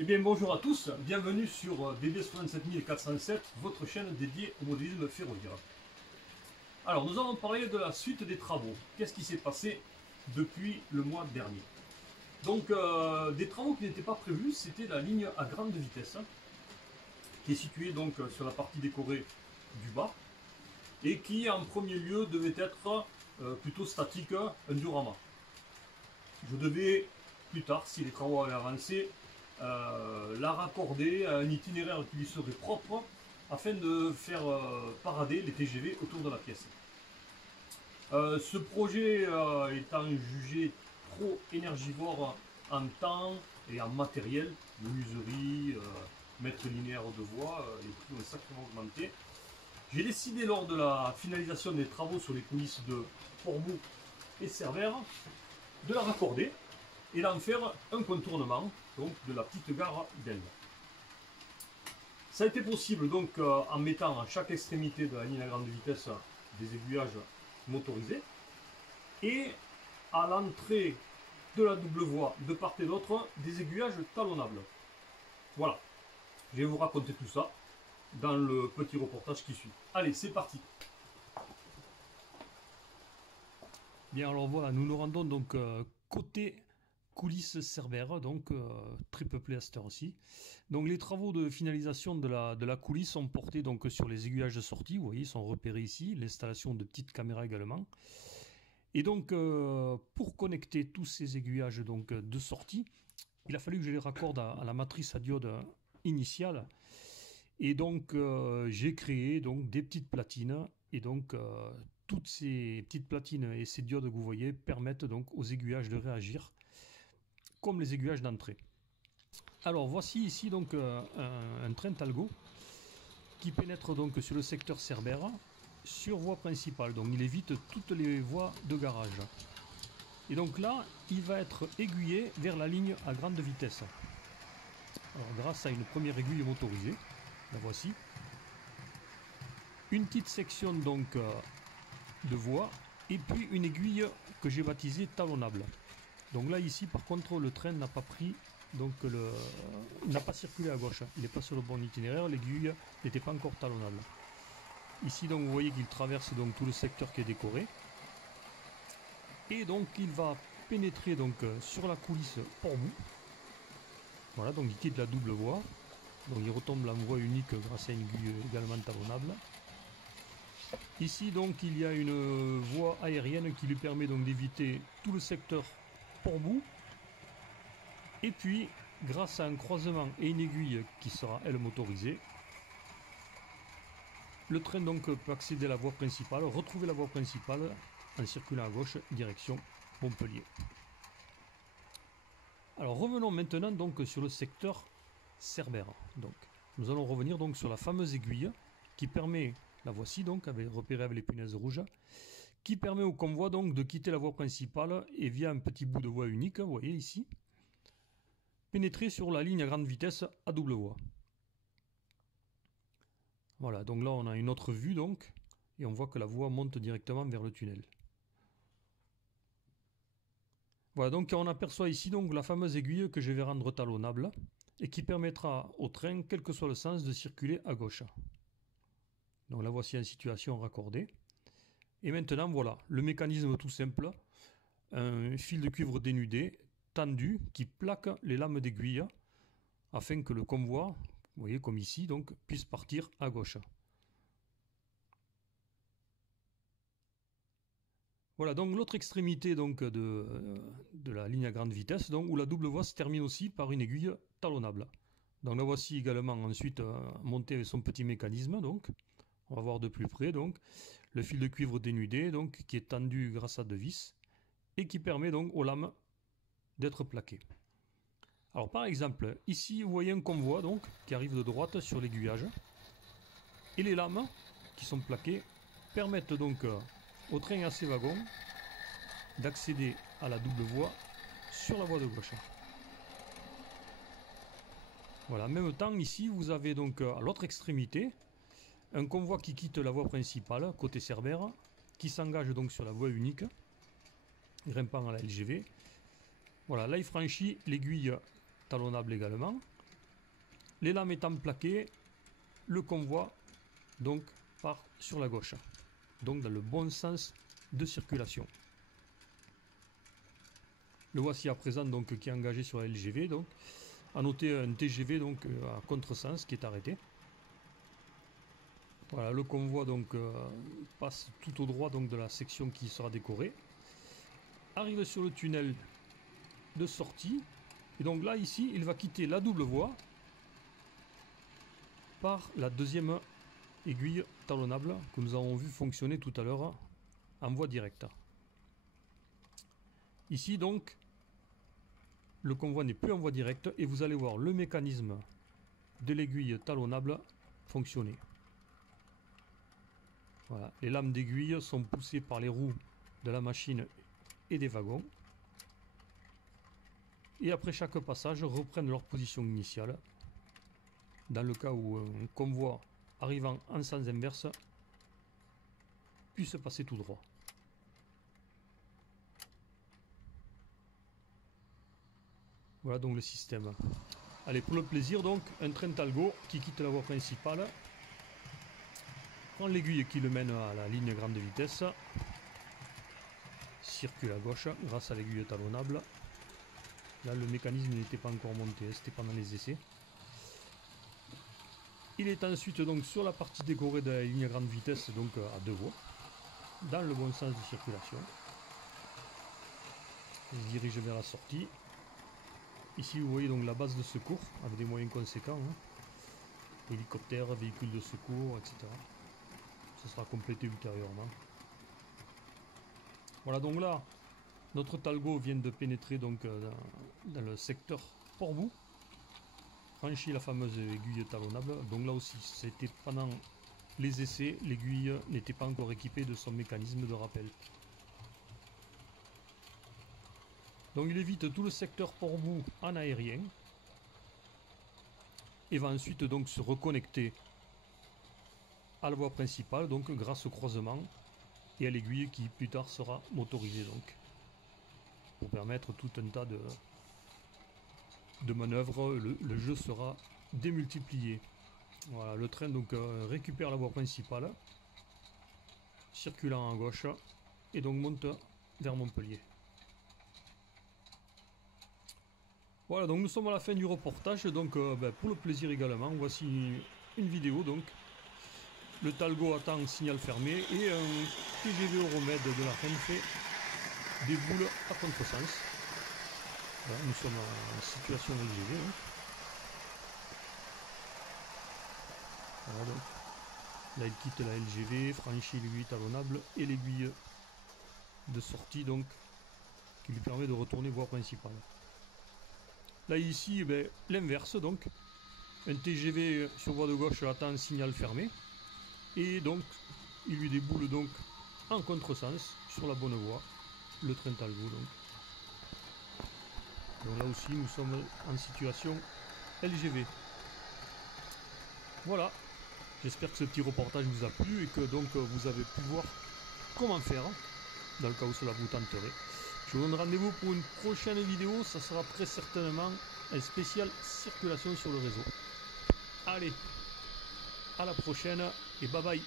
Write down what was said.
Eh bien bonjour à tous, bienvenue sur BB67407, votre chaîne dédiée au modélisme ferroviaire. Alors nous allons parler de la suite des travaux. Qu'est-ce qui s'est passé depuis le mois dernier? Donc des travaux qui n'étaient pas prévus, c'était la ligne à grande vitesse, qui est située donc sur la partie décorée du bas, et qui en premier lieu devait être plutôt statique, un diorama. Je devais plus tard, si les travaux avaient avancé, la raccorder à un itinéraire qui lui serait propre afin de faire parader les TGV autour de la pièce. Ce projet étant jugé trop énergivore en temps et en matériel, menuiserie, mètres linéaires de voie, les prix ont sacrément augmenté. J'ai décidé lors de la finalisation des travaux sur les coulisses de Portbou et Cerbère de la raccorder et d'en faire un contournement donc, de la petite gare d'Elbe. Ça a été possible donc en mettant à chaque extrémité de la ligne à grande vitesse des aiguillages motorisés et à l'entrée de la double voie de part et d'autre des aiguillages talonnables. Voilà, je vais vous raconter tout ça dans le petit reportage qui suit. Allez, c'est parti. Bien alors voilà, nous nous rendons donc côté coulisses Cerbère, donc très peuplé à cette heure aussi. Donc les travaux de finalisation de la coulisse sont portés donc sur les aiguillages de sortie, vous voyez, ils sont repérés ici, l'installation de petites caméras également. Et donc pour connecter tous ces aiguillages donc, de sortie, il a fallu que je les raccorde à la matrice à diode initiale. Et donc j'ai créé donc des petites platines et donc toutes ces petites platines et ces diodes que vous voyez permettent donc aux aiguillages de réagir comme les aiguillages d'entrée. Alors voici ici donc un train Talgo qui pénètre donc sur le secteur Cerbère sur voie principale, donc il évite toutes les voies de garage. Et donc là, il va être aiguillé vers la ligne à grande vitesse. Alors grâce à une première aiguille motorisée, la voici. Une petite section donc de voie et puis une aiguille que j'ai baptisée talonnable. Donc là ici par contre le train n'a pas pris, donc n'a pas circulé à gauche, il n'est pas sur le bon itinéraire, l'aiguille n'était pas encore talonnable. Ici donc vous voyez qu'il traverse donc tout le secteur qui est décoré. Et donc il va pénétrer donc sur la coulisse Portbou. Voilà, donc il quitte la double voie. Donc il retombe en voie unique grâce à une aiguille également talonnable. Ici donc il y a une voie aérienne qui lui permet donc d'éviter tout le secteur Portbou. Et puis grâce à un croisement et une aiguille qui sera elle motorisée, le train donc peut accéder à la voie principale, retrouver la voie principale en circulant à gauche direction Montpellier. Alors revenons maintenant donc sur le secteur Cerbère. Donc nous allons revenir donc sur la fameuse aiguille qui permet, la voici donc, repérée avec les punaises rouges, qui permet au convoi donc de quitter la voie principale et via un petit bout de voie unique, vous voyez ici, pénétrer sur la ligne à grande vitesse à double voie. Voilà, donc là on a une autre vue donc, et on voit que la voie monte directement vers le tunnel. Voilà, donc on aperçoit ici donc la fameuse aiguille que je vais rendre talonnable et qui permettra au train, quel que soit le sens, de circuler à gauche. Donc la voici en situation raccordée. Et maintenant voilà, le mécanisme tout simple, un fil de cuivre dénudé, tendu, qui plaque les lames d'aiguille afin que le convoi, vous voyez comme ici, donc, puisse partir à gauche. Voilà, donc l'autre extrémité donc, de la ligne à grande vitesse, donc, où la double voie se termine aussi par une aiguille talonnable. Donc la voici également ensuite montée avec son petit mécanisme, donc. On va voir de plus près, donc, le fil de cuivre dénudé, donc, qui est tendu grâce à deux vis, et qui permet donc aux lames d'être plaquées. Alors par exemple, ici vous voyez un convoi donc, qui arrive de droite sur l'aiguillage, et les lames qui sont plaquées permettent donc au train et à ses wagons d'accéder à la double voie sur la voie de gauche. Voilà, en même temps ici vous avez donc à l'autre extrémité un convoi qui quitte la voie principale côté Cerbère, qui s'engage donc sur la voie unique, grimpant à la LGV. Voilà, là il franchit l'aiguille talonnable également, Les lames étant plaquées, le convoi donc part sur la gauche, donc dans le bon sens de circulation. Le voici à présent donc qui est engagé sur la LGV. Donc à noter un TGV donc à contresens qui est arrêté. Voilà, le convoi donc passe tout au droit donc de la section qui sera décorée, arrive sur le tunnel de sortie, et donc là ici il va quitter la double voie par la deuxième aiguille talonnable que nous avons vu fonctionner tout à l'heure en voie directe. Ici donc le convoi n'est plus en voie directe et vous allez voir le mécanisme de l'aiguille talonnable fonctionner. Voilà, les lames d'aiguille sont poussées par les roues de la machine et des wagons. Et après chaque passage, reprennent leur position initiale. Dans le cas où un convoi arrivant en sens inverse puisse passer tout droit. Voilà donc le système. Allez, pour le plaisir donc, un train Talgo qui quitte la voie principale, prend l'aiguille qui le mène à la ligne grande vitesse, circule à gauche grâce à l'aiguille talonnable. Là le mécanisme n'était pas encore monté, c'était pendant les essais. Il est ensuite donc sur la partie décorée de la ligne grande vitesse, donc à deux voies, dans le bon sens de circulation. Il se dirige vers la sortie. Ici vous voyez donc la base de secours avec des moyens conséquents, hein. Hélicoptères, véhicules de secours, etc. Ce sera complété ultérieurement. Voilà, donc là notre Talgo vient de pénétrer donc dans le secteur Port-Bou, franchit la fameuse aiguille talonnable. Donc là aussi c'était pendant les essais, l'aiguille n'était pas encore équipée de son mécanisme de rappel. Donc il évite tout le secteur Port-Bou en aérien et va ensuite donc se reconnecter à la voie principale, donc grâce au croisement et à l'aiguille qui plus tard sera motorisée donc pour permettre tout un tas de manœuvres. Le jeu sera démultiplié. Voilà, le train donc récupère la voie principale, circulant à gauche, et donc monte vers Montpellier. Voilà, donc nous sommes à la fin du reportage, donc pour le plaisir également, voici une vidéo donc. Le Talgo attend signal fermé et un TGV Euromède de la Renfe déboule à contresens. Voilà, nous sommes en situation LGV. Hein. Voilà donc. Là il quitte la LGV, franchit l'aiguille talonnable et l'aiguille de sortie donc qui lui permet de retourner voie principale. Là ici l'inverse donc. Un TGV sur voie de gauche attend signal fermé. Et donc il lui déboule donc en contresens sur la bonne voie, le train Talgo donc. Donc là aussi nous sommes en situation LGV. Voilà, j'espère que ce petit reportage vous a plu et que donc vous avez pu voir comment faire dans le cas où cela vous tenterait. Je vous donne rendez-vous pour une prochaine vidéo, ça sera très certainement un spécial circulation sur le réseau. Allez, à la prochaine et bye bye.